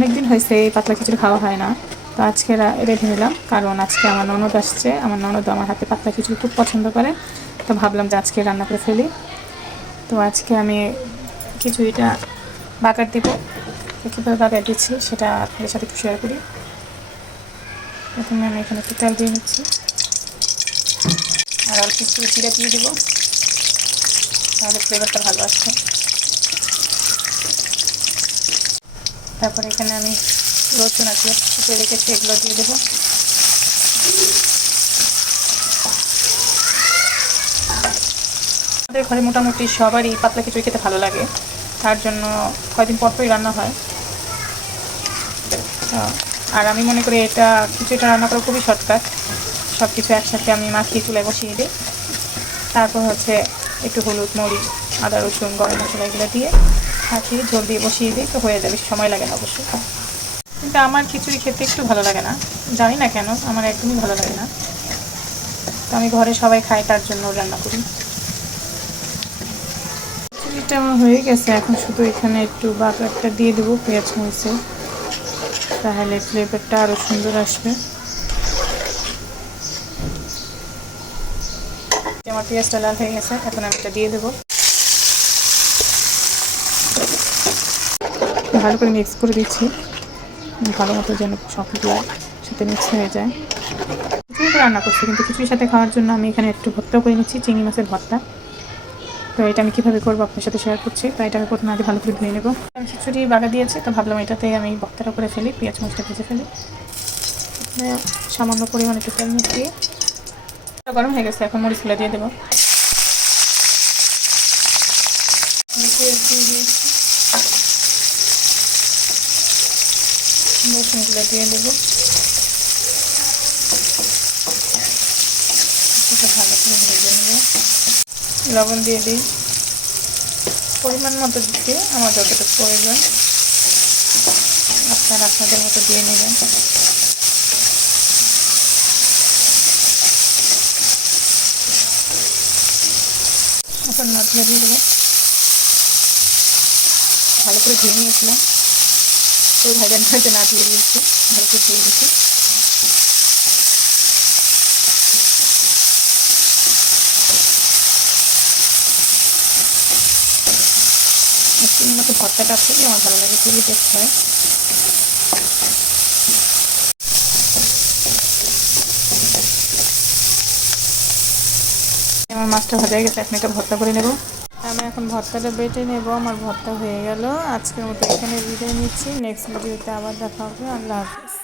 অনেকদিন হয়েছে এই পাতলা খিচুড়ি খাওয়া হয় না, তো আজকে রেডি নিলাম, কারণ আজকে আমার ননদ আসছে। আমার ননদ আমার হাতে পাতলা খিচুড়ি খুব পছন্দ করে, তো ভাবলাম যে আজকে রান্না করে ফেলি। তো আজকে আমি খিচুড়িটা বাগার দেব, তো কীভাবে বাগার দিচ্ছি সেটা আপনাদের সাথে একটু শেয়ার করি। প্রথমে আমি এখানে একটু তেল দিয়ে নিচ্ছি, আর অল্প একটু জিরা দিয়ে দেবো, তাহলে ফ্লেভারটা ভালো আসছে। তারপরে এখানে আমি রসুন আছে শুকিয়ে রেখেছি, এগুলো দিয়ে দেবো। আমাদের ঘরে মোটামুটি সবারই পাতলা খিচুড়ি খেতে ভালো লাগে, তার জন্য কয়দিন পর পরই রান্না হয়। আর আমি মনে করি এটা খিচুড়িটা রান্না করা খুবই শর্টকাট। সব কিছু একসাথে আমি মাখিয়ে চুলায় বসিয়ে দিই, তারপর হচ্ছে একটু হলুদ, মরিচ, আদা, রসুন, গরম মশলা এগুলো দিয়ে মাখিয়ে ঝোল দিয়ে বসিয়ে দিই, তো হয়ে যাবে, বেশি সময় লাগে না অবশ্যই। কিন্তু আমার খিচুড়ি খেতে একটু ভালো লাগে না, জানি না কেন, আমার একদমই ভালো লাগে না। তো আমি ঘরে সবাই খাই, তার জন্য রান্না করি। খিচুড়িটা আমার হয়ে গেছে, এখন শুধু এখানে একটু বাগারটা দিয়ে দেবো পেঁয়াজ মরিচে, তাহলে ফ্লেভারটা আরও সুন্দর আসবে। আমার পেঁয়াজটা লাল হয়ে গেছে, এখন আমি এটা দিয়ে দেবো। ভালো করে মিক্স করে দিচ্ছি, ভালো মতো যেন সবগুলো সাথে মিক্স হয়ে যায়। খিচুড়িটা রান্না করছি, কিন্তু খিচুড়ির সাথে খাওয়ার জন্য আমি এখানে একটু ভর্তাও করে নিচ্ছি, চিংড়ি মাছের ভর্তা। তো এটা আমি কীভাবে করবো আপনার সাথে শেয়ার করছি। তো এটা আমি প্রথমে আগে ভালো করে ধুয়ে নেবো। আমি খিচুড়ি বাগা দিয়েছি, তো ভাবলাম এটাতে আমি ভর্তাটা করে ফেলি, পেঁয়াজ মরিচটা ভেজে ফেলি। সামান্য পরিমাণে একটু তেল মিশিয়ে গরম হয়ে গেছে, এখন মরিচগুলো দিয়ে দেবো। রসুনগুলো দিয়ে দেবো, ভালো করে ভেজে নেব। লবণ দিয়ে দিই পরিমাণ মতো, দিচ্ছি আমার যতটুকু প্রয়োজন, আপনারা আপনাদের মতো দিয়ে নেবেন। এখন মাছগুলো দিয়ে দেবো, ভালো করে ধুয়ে নিয়েছিলাম, তো ভাইজান হয়তো না ধুয়ে দিয়েছি, ভালো করে ধুয়ে দিচ্ছি। চিংড়ি মাছের ভর্তাটা খুবই আমার ভালো লাগে, খুবই টেস্ট হয়। আমার মাছটা ভাজা হয়ে গেছে, এখন এটা ভর্তা করে নেব। আমি এখন ভর্তাটা বেটে নেব, আমার ভর্তা হয়ে গেল। আজকের মতো এখানে বিদায় নিচ্ছি, নেক্সট ভিডিওতে আবার দেখা হবে। আল্লাহ হাফিজ।